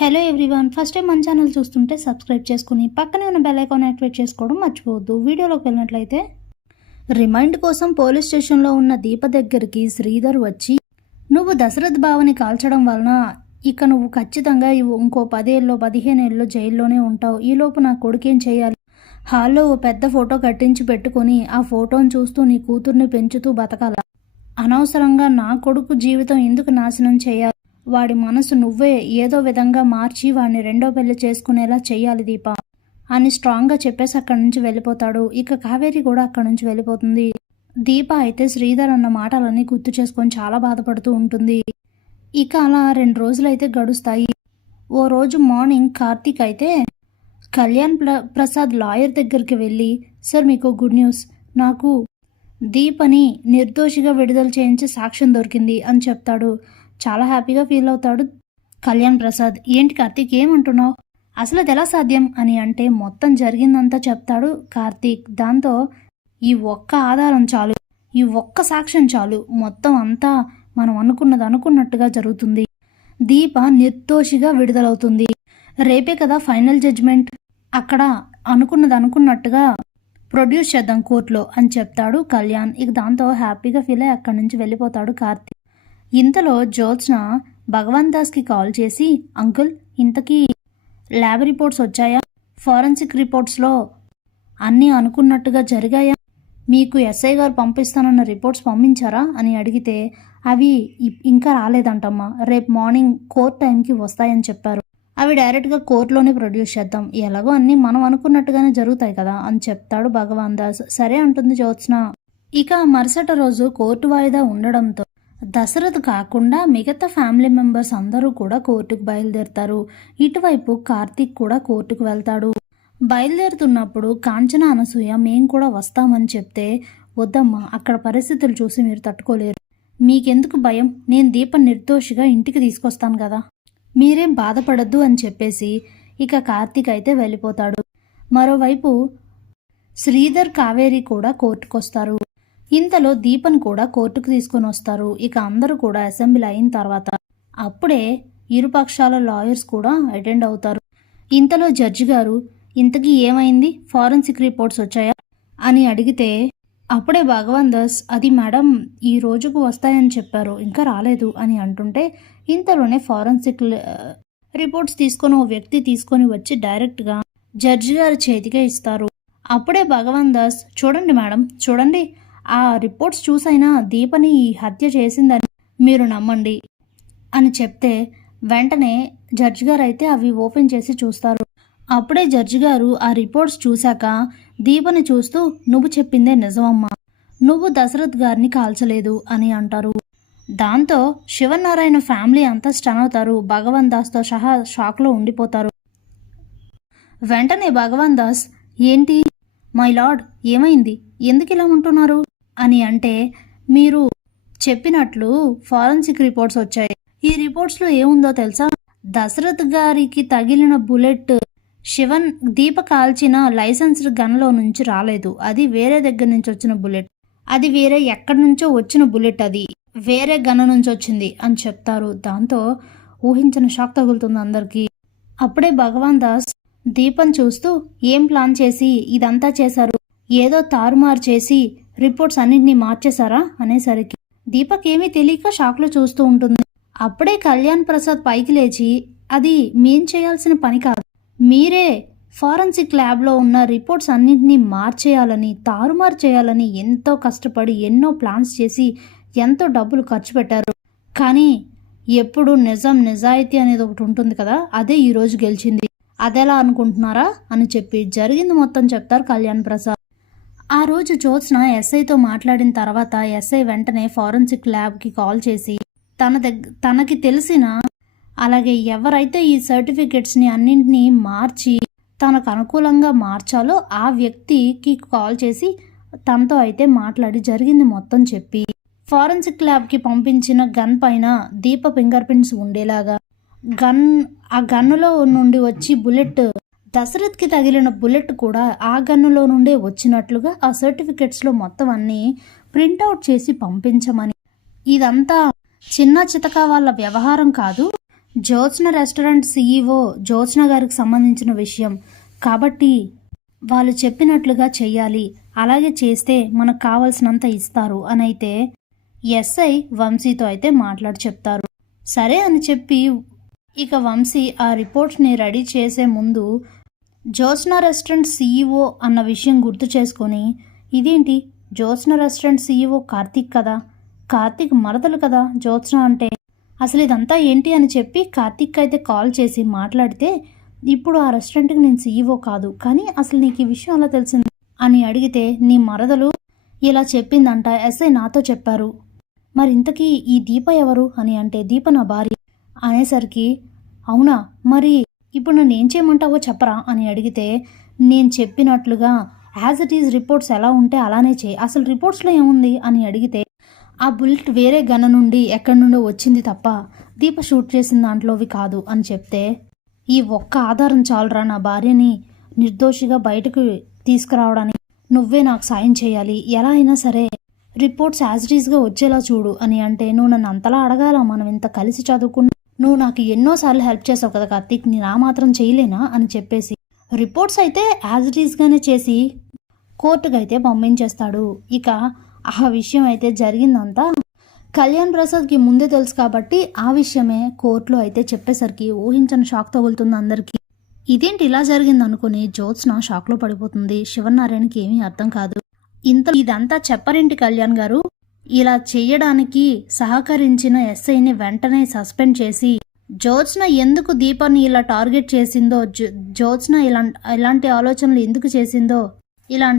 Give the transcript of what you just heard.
Hello everyone, first time మన channel చూస్తుంటే subscribe చేసుకుని పక్కనే ఉన్న బెల్ ఐకాన్ యాక్టివేట్ చేసుకోవడం మర్చిపోవద్దు. వీడియోలోకి వెళ్ళినట్లయితే, రిమైండ్ కోసం పోలీస్ స్టేషన్లో ఉన్న దీప దగ్గరికి శ్రీధర్ వచ్చి, నువ్వు దశరథ్ బావని కాల్చడం వలన ఇక నువ్వు ఖచ్చితంగా ఇంకో 10 ఏళ్ళలో 15 ఏళ్ళలో జైల్లోనే ఉంటావు. ఈలోపు నా కొడుకేం చేయాలి? హాల్లో ఓ పెద్ద ఫోటో కట్టించి పెట్టుకుని ఆ ఫోటోను చూస్తూ నీ కూతుర్ని పెంచుతూ బతకాల. అనవసరంగా నా కొడుకు జీవితం ఎందుకు నాశనం చేయాలి? వాడి మనసు నువ్వే ఏదో విధంగా మార్చి వాడిని రెండో పెళ్లి చేసుకునేలా చెయ్యాలి దీప అని స్ట్రాంగ్గా చెప్పేసి అక్కడి నుంచి వెళ్ళిపోతాడు. ఇక కావేరి కూడా అక్కడి నుంచి వెళ్ళిపోతుంది. దీప అయితే శ్రీధర్ అన్న మాటలన్నీ గుర్తు చేసుకొని చాలా బాధపడుతూ ఉంటుంది. ఇక అలా 2 రోజులైతే గడుస్తాయి. ఓ రోజు మార్నింగ్ కార్తీక్ అయితే కళ్యాణ్ ప్రసాద్ లాయర్ దగ్గరికి వెళ్ళి, సార్ మీకు గుడ్ న్యూస్, నాకు దీపని నిర్దోషిగా విడుదల చేయించి సాక్ష్యం దొరికింది అని చెప్తాడు. చాలా హ్యాపీగా ఫీల్ అవుతాడు కళ్యాణ్ ప్రసాద్. ఏంటి కార్తీక్, ఏమంటున్నావు? అసలు అది ఎలా సాధ్యం అని అంటే మొత్తం జరిగిందంతా చెప్తాడు కార్తీక్. దాంతో ఈ ఒక్క ఆధారం చాలు, ఈ ఒక్క సాక్ష్యం చాలు, మొత్తం అంతా మనం అనుకున్నట్టుగా జరుగుతుంది. దీప నిర్దోషిగా విడుదలవుతుంది. రేపే కదా ఫైనల్ జడ్జ్మెంట్, అక్కడ అనుకున్నట్టుగా ప్రొడ్యూస్ చేద్దాం కోర్టులో అని చెప్తాడు కళ్యాణ్. ఇక దాంతో హ్యాపీగా ఫీల్ అయ్యి అక్కడి నుంచి వెళ్ళిపోతాడు కార్తీక్. ఇంతలో జ్యోత్స్న భగవాన్ దాస్కి కాల్ చేసి, అంకుల్ ఇంతకీ ల్యాబ్ రిపోర్ట్స్ వచ్చాయా? ఫారెన్సిక్ రిపోర్ట్స్లో అన్నీ అనుకున్నట్టుగా జరిగాయా? మీకు ఎస్ఐ గారు పంపిస్తానన్న రిపోర్ట్స్ పంపించారా అని అడిగితే, అవి ఇంకా రాలేదంటమ్మా, రేపు మార్నింగ్ కోర్ట్ టైంకి వస్తాయని చెప్పారు. అవి డైరెక్ట్గా కోర్టులోనే ప్రొడ్యూస్ చేద్దాం, ఎలాగో అన్నీ మనం అనుకున్నట్టుగానే జరుగుతాయి కదా అని చెప్తాడు భగవాన్ దాస్. సరే అంటుంది జ్యోత్స్న. ఇక మరుసటి రోజు కోర్టు వాయిదా ఉండడంతో దశరథ్ కాకుండా మిగతా ఫ్యామిలీ మెంబర్స్ అందరూ కూడా కోర్టుకు బయలుదేరుతారు. ఇటువైపు కార్తీక్ కూడా కోర్టుకు వెళ్తాడు. బయలుదేరుతున్నప్పుడు కాంచన, అనసూయ మేం కూడా వస్తామని చెప్తే, వద్దమ్మా, అక్కడ పరిస్థితులు చూసి మీరు తట్టుకోలేరు, మీకెందుకు భయం, నేను దీప నిర్దోషిగా ఇంటికి తీసుకొస్తాను కదా, మీరేం బాధపడద్దు అని చెప్పేసి ఇక కార్తీక్ అయితే వెళ్ళిపోతాడు. మరోవైపు శ్రీధర్, కావేరి కూడా కోర్టుకొస్తారు. ఇంతలో దీపన్ కూడా కోర్టుకు తీసుకొని వస్తారు. ఇక అందరూ కూడా అసెంబ్లీ అయిన తర్వాత అప్పుడే ఇరుపక్షాల లాయర్స్ కూడా అటెండ్ అవుతారు. ఇంతలో జడ్జి గారు, ఇంతకీ ఏమైంది, ఫారెన్సిక్ రిపోర్ట్స్ వచ్చాయా అని అడిగితే, అప్పుడే భగవాన్ దాస్, అది మేడం ఈ రోజుకు వస్తాయని చెప్పారు, ఇంకా రాలేదు అని అంటుంటే, ఇంతలోనే ఫారెన్సిక్ రిపోర్ట్స్ తీసుకొని ఓ వ్యక్తి తీసుకొని వచ్చి డైరెక్ట్గా జడ్జి గారి చేతికే ఇస్తారు. అప్పుడే భగవాన్ దాస్, చూడండి మేడం, చూడండి, ఆ రిపోర్ట్స్ చూసైనా దీపని ఈ హత్య చేసిందని మీరు నమ్మండి అని చెప్తే, వెంటనే జడ్జి గారు అయితే అవి ఓపెన్ చేసి చూస్తారు. అప్పుడే జడ్జి గారు ఆ రిపోర్ట్స్ చూశాక దీపని చూస్తూ, నువ్వు చెప్పిందే నిజమమ్మా, నువ్వు దశరథ్ గారిని కాల్చలేదు అని అంటారు. దాంతో శివనారాయణ ఫ్యామిలీ అంతా స్టన్ అవుతారు. భగవాన్ దాస్తో సహా షాక్లో ఉండిపోతారు. వెంటనే భగవాన్ దాస్, ఏంటి మై లార్డ్, ఏమైంది, ఎందుకు ఇలా ఉంటున్నారు అని అంటే, మీరు చెప్పినట్లు ఫారెన్సిక్ రిపోర్ట్స్ వచ్చాయి. ఈ రిపోర్ట్స్లో ఏముందో తెలుసా? దశరథ్ గారికి తగిలిన బుల్లెట్ శివన్ దీప కాల్చిన లైసెన్స్డ్ గన్లో నుంచి రాలేదు, అది వేరే దగ్గర నుంచి వచ్చిన బుల్లెట్, అది వేరే ఎక్కడి నుంచో వచ్చిన బుల్లెట్, అది వేరే గన్ నుంచి వచ్చింది అని చెప్తారు. దాంతో ఊహించిన షాక్ తగులుతుంది అందరికీ. అప్పుడే భగవాన్ దాస్ దీపం చూస్తూ, ఏం ప్లాన్ చేసి ఇదంతా చేశారు, ఏదో తారుమారు చేసి రిపోర్ట్స్ అన్నింటినీ మార్చేశారా అనేసరికి దీపక్ ఏమీ తెలియక షాక్లో చూస్తూ ఉంటుంది. అప్పుడే కళ్యాణ్ ప్రసాద్ పైకి లేచి, అది మేం చేయాల్సిన పని కాదు, మీరే ఫారెన్సిక్ ల్యాబ్లో ఉన్న రిపోర్ట్స్ అన్నింటినీ మార్చేయాలని, తారుమారు చేయాలని ఎంతో కష్టపడి ఎన్నో ప్లాన్స్ చేసి ఎంతో డబ్బులు ఖర్చు పెట్టారు, కానీ ఎప్పుడు నిజం, నిజాయితీ అనేది ఒకటి ఉంటుంది కదా, అదే ఈరోజు గెలిచింది, అదెలా అనుకుంటున్నారా అని చెప్పి జరిగింది మొత్తం చెప్తారు కళ్యాణ్ ప్రసాద్. ఆ రోజు జ్యోత్స్న ఎస్ఐతో మాట్లాడిన తర్వాత ఎస్ఐ వెంటనే ఫారెన్సిక్ ల్యాబ్కి కాల్ చేసి, తనకి తెలిసిన, అలాగే ఎవరైతే ఈ సర్టిఫికెట్స్ని అన్నింటినీ మార్చి తనకు అనుకూలంగా మార్చాలో ఆ వ్యక్తికి కాల్ చేసి తనతో అయితే మాట్లాడి జరిగింది మొత్తం చెప్పి, ఫారెన్సిక్ ల్యాబ్కి పంపించిన గన్ పైన దీప ఫింగర్ ప్రింట్స్ ఉండేలాగా, ఆ గన్నులో నుండి వచ్చి బుల్లెట్, దశరథ్కి తగిలిన బుల్లెట్ కూడా ఆ గన్నులో నుండే వచ్చినట్లుగా ఆ సర్టిఫికెట్స్లో మొత్తం అన్నీ ప్రింట్అవుట్ చేసి పంపించమని. ఇదంతా చిన్న చితక వాళ్ళ వ్యవహారం కాదు, జ్యోత్స్న రెస్టారెంట్ సీఈఓ జ్యోత్స్న గారికి సంబంధించిన విషయం కాబట్టి వాళ్ళు చెప్పినట్లుగా చెయ్యాలి, అలాగే చేస్తే మనకు కావాల్సినంత ఇస్తారు అని అయితే ఎస్ఐ వంశీతో అయితే మాట్లాడి చెప్తారు. సరే అని చెప్పి ఇక వంశీ ఆ రిపోర్ట్స్ని రెడీ చేసే ముందు జ్యోత్స్న రెస్టారెంట్ సీఈఓ అన్న విషయం గుర్తు చేసుకొని, ఇదేంటి జ్యోత్స్న రెస్టారెంట్ సీఈఓ కార్తీక్ కదా, కార్తీక్ మరదలు కదా జ్యోత్స్న అంటే, అసలు ఇదంతా ఏంటి అని చెప్పి కార్తీక్ అయితే కాల్ చేసి మాట్లాడితే, ఇప్పుడు ఆ రెస్టారెంట్కి నేను సీఈఓ కాదు, కానీ అసలు నీకు ఈ విషయం అలా తెలిసింది అని అడిగితే, నీ మరదలు ఇలా చెప్పిందంట, ఎస్ఐ నాతో చెప్పారు, మరి ఇంతకీ ఈ దీప ఎవరు అని అంటే, దీప నా భార్య అనేసరికి, అవునా మరి ఇప్పుడు నన్ను ఏం చేయమంటావో చెప్పరా అని అడిగితే, నేను చెప్పినట్లుగా యాజ్ ఇట్ ఈజ్ రిపోర్ట్స్ ఎలా ఉంటే అలానే చేయి, అసలు రిపోర్ట్స్లో ఏముంది అని అడిగితే, ఆ బుల్లెట్ వేరే గన నుండి ఎక్కడి నుండో వచ్చింది తప్ప దీప షూట్ చేసిన దాంట్లోవి కాదు అని చెప్తే, ఈ ఒక్క ఆధారం చాలురా నా భార్యని నిర్దోషిగా బయటకు తీసుకురావడానికి, నువ్వే నాకు సాయం చేయాలి, ఎలా అయినా సరే రిపోర్ట్స్ యాజ్ ఇట్ ఈజ్గా వచ్చేలా చూడు అని అంటే, నువ్వు నన్ను అంతలా అడగాల, మనం ఇంత కలిసి చదువుకున్నా, నువ్వు నాకు ఎన్నోసార్లు హెల్ప్ చేసావు కదా కార్తీక్, నేను ఆ మాత్రం చేయలేనా అని చెప్పేసి రిపోర్ట్స్ అయితే యాజ్ ఇట్ ఈజ్గానే చేసి కోర్టుకు అయితే పంపించేస్తాడు. ఇక ఆ విషయం అయితే జరిగిందంతా కళ్యాణ్ ప్రసాద్కి ముందే తెలుసు కాబట్టి ఆ విషయమే కోర్టులో అయితే చెప్పేసరికి ఊహించని షాక్ తగులుతుంది అందరికీ. ఇదేంటి ఇలా జరిగింది అనుకుని జ్యోత్స్న షాక్లో పడిపోతుంది. శివనారాయణకి ఏమీ అర్థం కాదు. ఇదంతా చెప్పరేంటి కళ్యాణ్ గారు, ఇలా చేయడానికి సహకరించిన ఎస్ఐని వెంటనే సస్పెండ్ చేసి, జ్యోత్స్న ఎందుకు దీపాన్ని ఇలా టార్గెట్ చేసిందో, జ్యోత్స్న ఇలాంటి ఆలోచనలు ఎందుకు చేసిందో, ఇలాంటి